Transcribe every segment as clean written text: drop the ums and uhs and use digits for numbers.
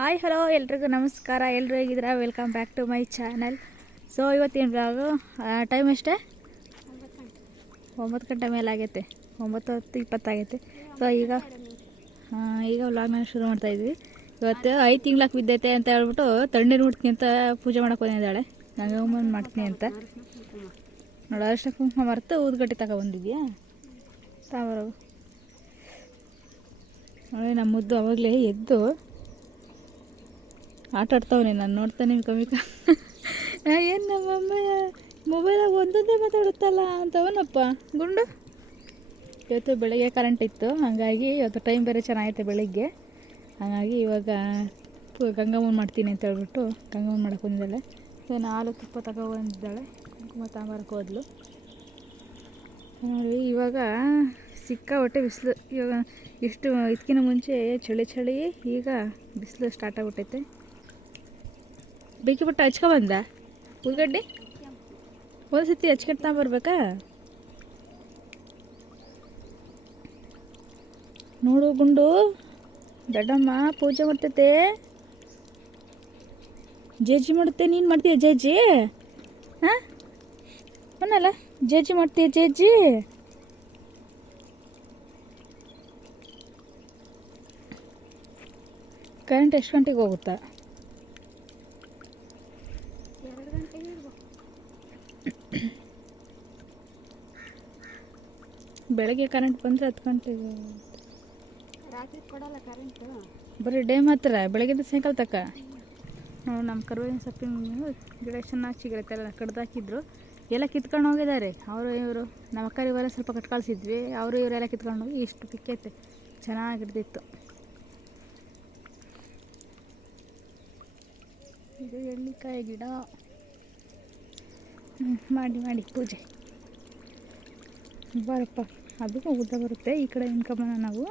Hi hello ಎಲ್ರಿಗೂ ನಮಸ್ಕಾರ. ಎಲ್ಲರೂ ಹೇಗಿದ್ದೀರಾ? Welcome back to my channel. So ಇವತ್ತಿನ ಬ್ಲಾಗು ಟೈಮ್ ಎಷ್ಟೇ? 9 ಗಂಟೆ ಮೇಲೆ ಆಗೈತೆ, 9:20 ಆಗೈತೆ. ಸೊ ಈಗ ವ್ಲಾಗ್ನ ಶುರು ಮಾಡ್ತಾಯಿದ್ವಿ. ಇವತ್ತು 5 ತಿಂಗ್ಳಕ್ಕೆ ಬಿದ್ದೈತೆ ಅಂತ ಹೇಳ್ಬಿಟ್ಟು ತಣ್ಣೀರು ಮುಟ್ತೀನಿ ಅಂತ ಪೂಜೆ ಮಾಡೋಕೆ ಬಂದಿದ್ದಾಳೆ. ನಾನು ಹೋಮನ್ ಮಾಡ್ತೀನಿ ಅಂತ ನೋಡು. ಅರಿಶಿನ ಕುಂಕುಮ ಮರೆತು ಊದ್ಗಡ್ಡೆ ತಗೊಬಂದಿದ್ಯಾ ತಾವರವು ನೋಡಿ. ನಮ್ಮ ಮುದ್ದು ಅವಾಗಲೇ ಎದ್ದು ಆಟ ಆಡ್ತಾವನೆ. ನಾನು ನೋಡ್ತಾನೆ ಕಮ್ಮಿ ಏನು ನಮ್ಮಮ್ಮ ಮೊಬೈಲಾಗ ಒಂದೊಂದೇ ಮಾತಾಡುತ್ತಲ್ಲ ಅಂತವನಪ್ಪ ಗುಂಡು. ಇವತ್ತು ಬೆಳಗ್ಗೆ ಕರೆಂಟ್ ಇತ್ತು, ಹಾಗಾಗಿ ಇವತ್ತು ಟೈಮ್ ಬೇರೆ ಚೆನ್ನಾಗೈತೆ ಬೆಳಗ್ಗೆ. ಹಾಗಾಗಿ ಇವಾಗ ಗಂಗಮ್ಮನ ಮಾಡ್ತೀನಿ ಅಂತ ಹೇಳ್ಬಿಟ್ಟು ಗಂಗಮ್ಮನ ಮಾಡೋಕೆ ಬಂದಿದ್ದಾಳೆ. ನಾನು ಹಾಲು ತುಪ್ಪ ತಗೊಬಂದಿದ್ದಾಳೆ, ಕುಂಕುಮ ತಾಂಬಾರಕ್ಕೆ ಹೋದ್ಲು ನೋಡಿ. ಇವಾಗ ಸಿಕ್ಕಾಪಟ್ಟೆ ಬಿಸಿಲು. ಇವಾಗ ಎಷ್ಟು ಇದಕ್ಕಿಂತ ಮುಂಚೆ ಚಳಿ, ಈಗ ಬಿಸಿಲು ಸ್ಟಾರ್ಟ್ ಆಗ್ಬಿಟ್ಟೈತೆ. ಬೇಕಿ ಬಿಟ್ಟು ಹಚ್ಕೊಬಂದ ಉಳ್ಳಗಡ್ಡೆ ಒಂದು ಸತಿ ಹಚ್ಕಟ್ಟು ತಗೊಂಬರ್ಬೇಕಾ? ನೋಡು ಗುಂಡು, ದೊಡ್ಡಮ್ಮ ಪೂಜೆ ಮಾಡ್ತೈತೆ, ಜೇಜಿ ಮಾಡುತ್ತೆ. ನೀನು ಮಾಡ್ತೀಯ ಜೇಜಿ? ಹಾಂ ಅನ್ನಲ್ಲ, ಜೇಜಿ ಮಾಡ್ತೀಯ ಜೇಜಿ? ಕರೆಂಟ್ ಎಷ್ಟು ಗಂಟೆಗೆ ಹೋಗುತ್ತಾ? 2 ಗಂಟೆಗೆ ಇರ್ಬೇಕು. ಬೆಳಗ್ಗೆ ಕರೆಂಟ್ ಬಂದರೆ 10 ಗಂಟೆಗೆ. ರಾತ್ರಿ ಕೊಡಲ್ಲ ಕರೆಂಟು, ಬರೀ ಡೇ ಮಾತ್ರ, ಬೆಳಗ್ಗೆದ ಸಾಯಂಕಾಲ ತಕ್ಕ. ನೋಡಿ ನಮ್ಮ ಕರುವಿನ ಸೊಪ್ಪಿನ ಗಿಡ ಚೆನ್ನಾಗಿ ಸಿಗುತ್ತೆ. ಎಲ್ಲ ಕಡ್ದಾಕಿದ್ರು, ಎಲ್ಲ ಕಿತ್ಕೊಂಡು ಹೋಗಿದ್ದಾರೆ ಅವರು ಇವರು. ನಮ್ಮ ಅಕ್ಕ ಇವೆಲ್ಲ ಸ್ವಲ್ಪ ಕಟ್ಕಳಿಸಿದ್ವಿ, ಅವರು ಇವರೆಲ್ಲ ಕಿತ್ಕೊಂಡು ಹೋಗಿ ಇಷ್ಟು ಪಿಕ್ಕೈತೆ, ಚೆನ್ನಾಗಿರ್ತಿತ್ತು. ಇದು ಎಳ್ಳಿಕಾಯಿ ಗಿಡ. ಮಾಡಿ ಪೂಜೆ ಬರಪ್ಪ. ಅದು ಉದ್ದ ಬರುತ್ತೆ. ಈ ಕಡೆ ಇನ್ಕಮ್ಮನ ನಾವು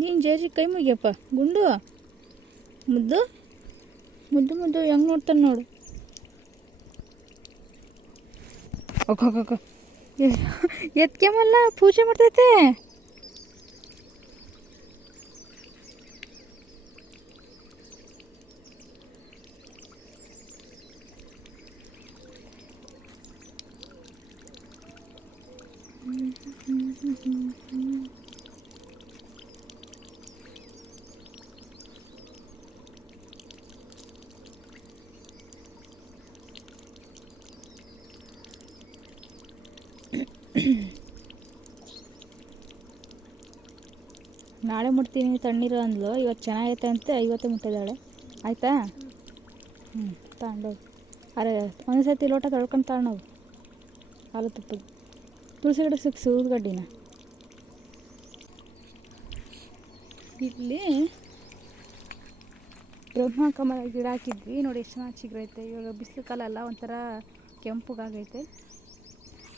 ನೀನು ಜೇಜಿ ಕೈ ಮುಗಿಯಪ್ಪ ಗುಂಡು. ಮುದ್ದು ಹೆಂಗೆ ನೋಡ್ತಾನೆ ನೋಡು. ಎತ್ಕೆಮಲ್ಲ ಪೂಜೆ ಮಾಡ್ತೈತೆ. ನಾಳೆ ಮುಟ್ತೀನಿ ತಣ್ಣೀರು ಅಂದ್ಲು. ಇವತ್ತು ಚೆನ್ನಾಗೈತೆ ಅಂತ ಇವತ್ತೇ ಮುಟ್ಟಿದ್ದಾಳೆ. ಆಯಿತಾ? ತಗೊಂಡೋಗಿ ಅರೆ ಒಂದು ಸರ್ತಿ ಲೋಟ ತೊಳ್ಕೊಂಡು ತಗೊಂಡೋಗು. ಹಾಲು ತುಪ್ಪದ ತುಳಸಿ ಗಿಡ ಸಿಕ್ಸು ಊದ್ಗಡ್ಡಿನ. ಇಲ್ಲಿ ಬ್ರಹ್ಮಕಮಲ ಗಿಡ ಹಾಕಿದ್ವಿ ನೋಡಿ, ಎಷ್ಟು ಚೆನ್ನಾಗಿ ಚಿಗುರೈತೆ. ಇವಾಗ ಬಿಸಿಲು ಕಾಲ ಅಲ್ಲ, ಒಂಥರ ಕೆಂಪುಗಾಗೈತೆ.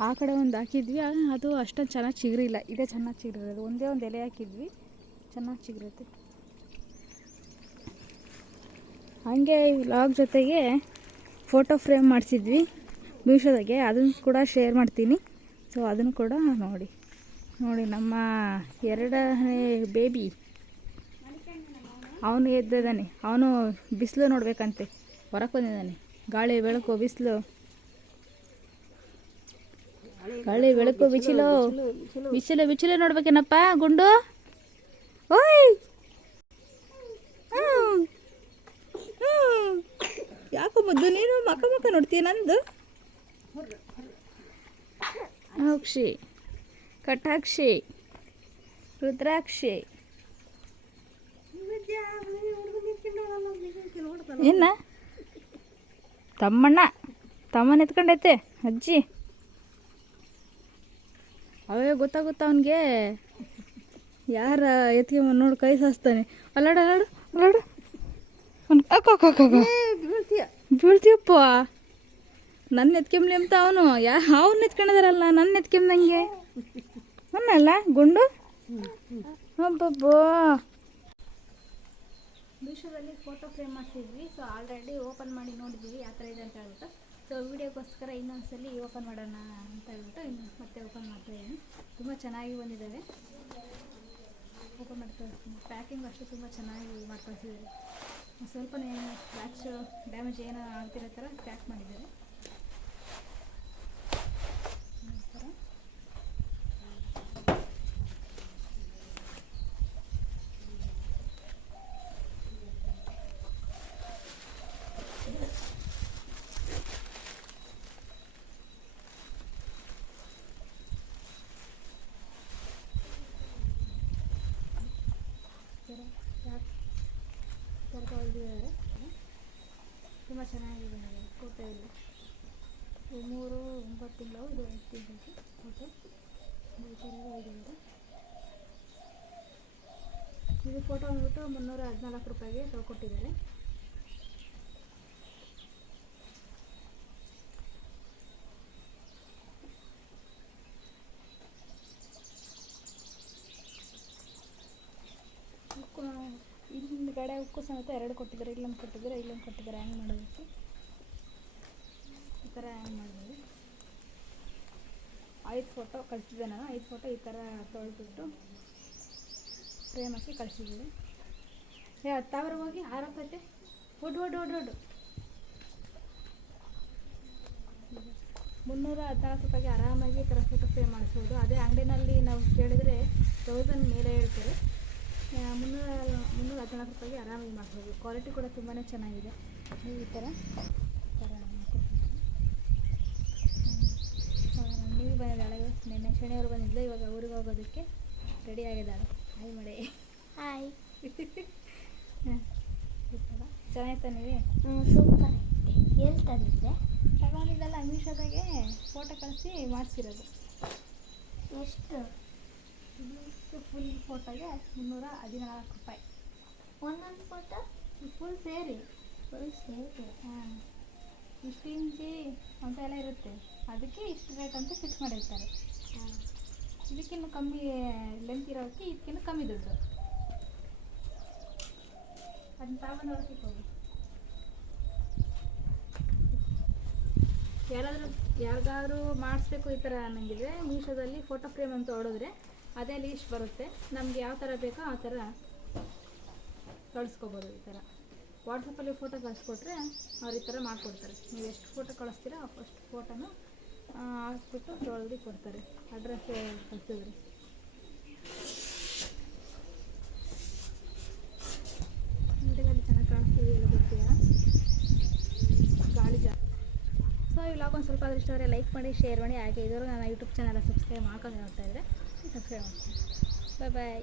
ಆ ಕಡೆ ಒಂದು ಹಾಕಿದ್ವಿ, ಅದು ಅಷ್ಟೊಂದು ಚೆನ್ನಾಗಿ ಚಿಗುರಿಲ್ಲ. ಇದೇ ಚೆನ್ನಾಗಿ ಚಿಗುರಿರೋದು. ಒಂದೇ ಒಂದು ಎಲೆ ಹಾಕಿದ್ವಿ, ಚೆನ್ನಾಗಿ ಚಿಗುರೈತೆ. ಹಾಗೆ ವ್ಲಾಗ್ ಜೊತೆಗೆ ಫೋಟೋ ಫ್ರೇಮ್ ಮಾಡಿಸಿದ್ವಿ ಮೀಶೋದಾಗೆ, ಅದನ್ನು ಕೂಡ ಶೇರ್ ಮಾಡ್ತೀನಿ. ಸೊ ಅದನ್ನು ಕೂಡ ನೋಡಿ ನಮ್ಮ 2ನೇ ಬೇಬಿ ಅವನು ಎದ್ದಿದ್ದಾನೆ. ಅವನು ಬಿಸಿಲು ನೋಡ್ಬೇಕಂತೆ, ಹೊರಗೆ ಬಂದಿದ್ದಾನೆ. ಗಾಳಿ ಬೆಳಕು ಬಿಸಿಲು, ಗಾಳಿ ಬೆಳಕು ಬಿಸಿಲು ನೋಡ್ಬೇಕೇನಪ್ಪ ಗುಂಡು. ಓಯ್ ಯಾಕೋ ಮುದ್ದು ನೀನು ಮಕ್ಕ ನೋಡ್ತೀಯ ನಂದು? ಅಕ್ಷಿ, ಕಟಾಕ್ಷಿ, ರುದ್ರಾಕ್ಷಿ ಏನ ತಮ್ಮನ ಎತ್ಕೊಂಡೈತೆ ಅಜ್ಜಿ. ಅವೇ ಗೊತ್ತಾಗುತ್ತಾ ಅವನಿಗೆ ಯಾರ ಎತ್ಕೆ ನೋಡಿ ಕೈ ಸಾಸ್ತಾನೆ. ಅಲ್ಲಾಡು ಬೀಳ್ತೀಯಪ್ಪ. ನನ್ನ ಎತ್ಕೆಂಬ್ಲಿ ಅಂತ ಅವನು ಅವನ್ನ ಎತ್ಕೊಂಡಿದಾರಲ್ಲ, ನನ್ನ ಎತ್ಕೆಂಬ್ದಂಗೆ ಅನ್ನಲ್ಲ ಗುಂಡು. ಹಬ್ಬಬ್ಬೋ ಮೀಶೋದಲ್ಲಿ ಫೋಟೋ ಫ್ರೇಮ್ ಮಾಡಿಸಿದ್ವಿ. ಸೊ ಆಲ್ರೆಡಿ ಓಪನ್ ಮಾಡಿ ನೋಡಿದ್ವಿ ಯಾವ ಥರ ಇದೆ ಅಂತ ಹೇಳ್ಬಿಟ್ಟು. ಸೊ ವೀಡಿಯೋಗೋಸ್ಕರ ಇನ್ನೊಂದ್ಸಲಿ ಓಪನ್ ಮಾಡೋಣ ಅಂತ ಹೇಳ್ಬಿಟ್ಟು ಇನ್ನು ಮತ್ತೆ ಓಪನ್ ಮಾಡ್ತಾಯಿದ್ದೀನಿ. ತುಂಬ ಚೆನ್ನಾಗಿ ಬಂದಿದ್ದಾವೆ. ಓಪನ್ ಮಾಡ್ತಾ ಇರ್ತೀನಿ. ಪ್ಯಾಕಿಂಗ್ ಅಷ್ಟು ತುಂಬ ಚೆನ್ನಾಗಿ ಮಾಡ್ಕೊಳ್ಸಿದ್ದಾರೆ. ಸ್ವಲ್ಪ ಸ್ಕ್ರ್ಯಾಚ್ ಡ್ಯಾಮೇಜ್ ಏನೋ ಆಗ್ತಿರೋ ಥರ ಪ್ಯಾಕ್ ಮಾಡಿದ್ದಾರೆ. ಈ ಥರ ಹೊಲಿದಿದ್ದಾರೆ. ತುಂಬ ಚೆನ್ನಾಗಿ ಬಂದಿದೆ. ಫೋಟೋ ಇಲ್ಲ 3-9 ತಿಂಗಳು ಇದು 5 ತಿಂಗಳಿಗೆ ಫೋಟೋ ಈ ಥರ ಹೊಲಿದಿದ್ದಾರೆ. ಇದು ಫೋಟೋ ಬಂದ್ಬಿಟ್ಟು 314 ರೂಪಾಯಿಗೆ ತೊಗೊಟ್ಟಿದ್ದಾರೆ. ಹಿಂದ್ಗಡೆ ಉಕ್ಕು ಸಮೇತ 2 ಕೊಟ್ಟಿದ್ದಾರೆ. ಇಲ್ಲೊಂದು ಕೊಟ್ಟಿದ್ದಾರೆ, ಇಲ್ಲೊಂದು ಕೊಟ್ಟಿದ್ದಾರೆ. ಹ್ಯಾಂಗ್ ಮಾಡೋದಕ್ಕೆ ಈ ಥರ ಹ್ಯಾಂಗ್ ಮಾಡ್ಬೋದು. 5 ಫೋಟೋ ಕಳಿಸಿದ್ದೆ ನಾನು. 5 ಫೋಟೋ ಈ ಥರ ತೊಳೆದ್ಬಿಟ್ಟು ಫ್ರೇಮ್ ಹಾಕಿ ಕಳಿಸಿದ್ದೀವಿ. ತಾವ್ರ ಹೋಗಿ ಆರಪ್ಪತ್ತೆ ಒಡ್ಡು 314 ರೂಪಾಯಿಗೆ ಆರಾಮಾಗಿ ಈ ಥರ ಫೋಟೋ ಫ್ರೇಮ್ ಮಾಡಿಸ್ಬೋದು. ಅದೇ ಅಂಗಡಿನಲ್ಲಿ ನಾವು ಕೇಳಿದರೆ 1000 ಮೇಲೆ ಹೇಳ್ತಾರೆ. 314 ರೂಪಾಯಿಗೆ ಆರಾಮಾಗಿ ಮಾಡ್ಬೋದು. ಕ್ವಾಲಿಟಿ ಕೂಡ ತುಂಬಾ ಚೆನ್ನಾಗಿದೆ. ಈ ಥರ ನೀವು ಬಂದಿದ್ದಾಳೆ. ನಿನ್ನೆ ಶನಿಯವರು ಬಂದಿದ್ಲು. ಇವಾಗ ಊರಿಗೆ ಹೋಗೋದಕ್ಕೆ ರೆಡಿ ಆಗಿದ್ದಾಳೆ. ಹಾಯ್ ಮಾಡಿ. ಹಾಯ್. ಈ ಥರ ಚೆನ್ನಾಗಿತ್ತ ನೀವೇ? ಸೂಪರ್ ಐತೆ. ಎಲ್ಲಿ ತಂದಿದ್ದೆ? ತಗೊಂಡಿದ್ದಲ್ಲ ಮೀಶೋದಾಗೆ ಫೋಟೋ ಕಳಿಸಿ ಮಾಡಿಸಿರೋದು. ಎಷ್ಟು? ಇದು ಫುಲ್ ಫೋಟೋಗೆ 314 ರೂಪಾಯಿ. ಒಂದೊಂದು ಫೋಟೋ ಫುಲ್ ಸೇರಿ ಹಾಂ ಇಷ್ಟು ಇಂಚಿ ಅಂತ ಎಲ್ಲ ಇರುತ್ತೆ. ಅದಕ್ಕೆ ಇಷ್ಟು ರೇಟ್ ಅಂತ ಫಿಕ್ಸ್ ಮಾಡಿರ್ತಾರೆ. ಇದಕ್ಕಿನ್ನೂ ಕಮ್ಮಿ ಲೆಂತ್ ಇರೋದಕ್ಕೆ ಇದಕ್ಕಿನ್ನೂ ಕಮ್ಮಿ ದುಡ್ಡು. ಅದನ್ನ ತಗೊಂಡು ಹೊರಟಿಕ್ಕೆ ಹೋಗಿ ಯಾರಿಗಾದ್ರೂ ಮಾಡಿಸ್ಬೇಕು ಈ ಥರ ಅನ್ನಂಗಿದ್ರೆ ಮೀಶೋದಲ್ಲಿ ಫೋಟೋ ಫ್ರೇಮ್ ಅಂತ ಹೊಡೆದ್ರೆ ಅದೇ ಲೀಸ್ಟ್ ಬರುತ್ತೆ. ನಮಗೆ ಯಾವ ಥರ ಬೇಕೋ ಆ ಥರ ಕಳಿಸ್ಕೊಬೋದು. ಈ ಥರ ವಾಟ್ಸಪ್ಪಲ್ಲಿ ಫೋಟೋ ಕಳಿಸ್ಕೊಟ್ರೆ ಅವ್ರು ಈ ಥರ ಮಾಡಿಕೊಡ್ತಾರೆ. ನೀವು ಎಷ್ಟು ಫೋಟೋ ಕಳಿಸ್ತೀರೋ ಅಷ್ಟು ಫೋಟೋನ ಹಾಕ್ಬಿಟ್ಟು ತೊಳೆದು ಕೊಡ್ತಾರೆ. ಅಡ್ರೆಸ್ ಕಳಿಸಿದ್ರಿ ವಿಡಿಯೋದಲ್ಲಿ ಚೆನ್ನಾಗಿ ಕಾಣಿಸ್ತೀವಿ ಎಲ್ಲ ಗೊತ್ತೀಯಾ? ಗಾಳಿ ಜಾಸ್ತಿ. ಸೊ ಈ ವ್ಲಾಗ್ ಒಂದು ಸ್ವಲ್ಪ ಆದರೂ ಇಷ್ಟ ಆದರೆ ಲೈಕ್ ಮಾಡಿ, ಶೇರ್ ಮಾಡಿ. ಹಾಗೆ ಇದ್ರೂ ನನ್ನ ಯೂಟ್ಯೂಬ್ ಚಾನಲ್ ಸಬ್ಸ್ಕ್ರೈಬ್ ಮಾಡ್ಕೊಂಡು ನೋಡ್ತಾ ಇದ್ದರೆ ಸಬ್ಸ್ಕ್ರೈಬ್ ಮಾಡ್ತೀನಿ. ಬಾಯ್.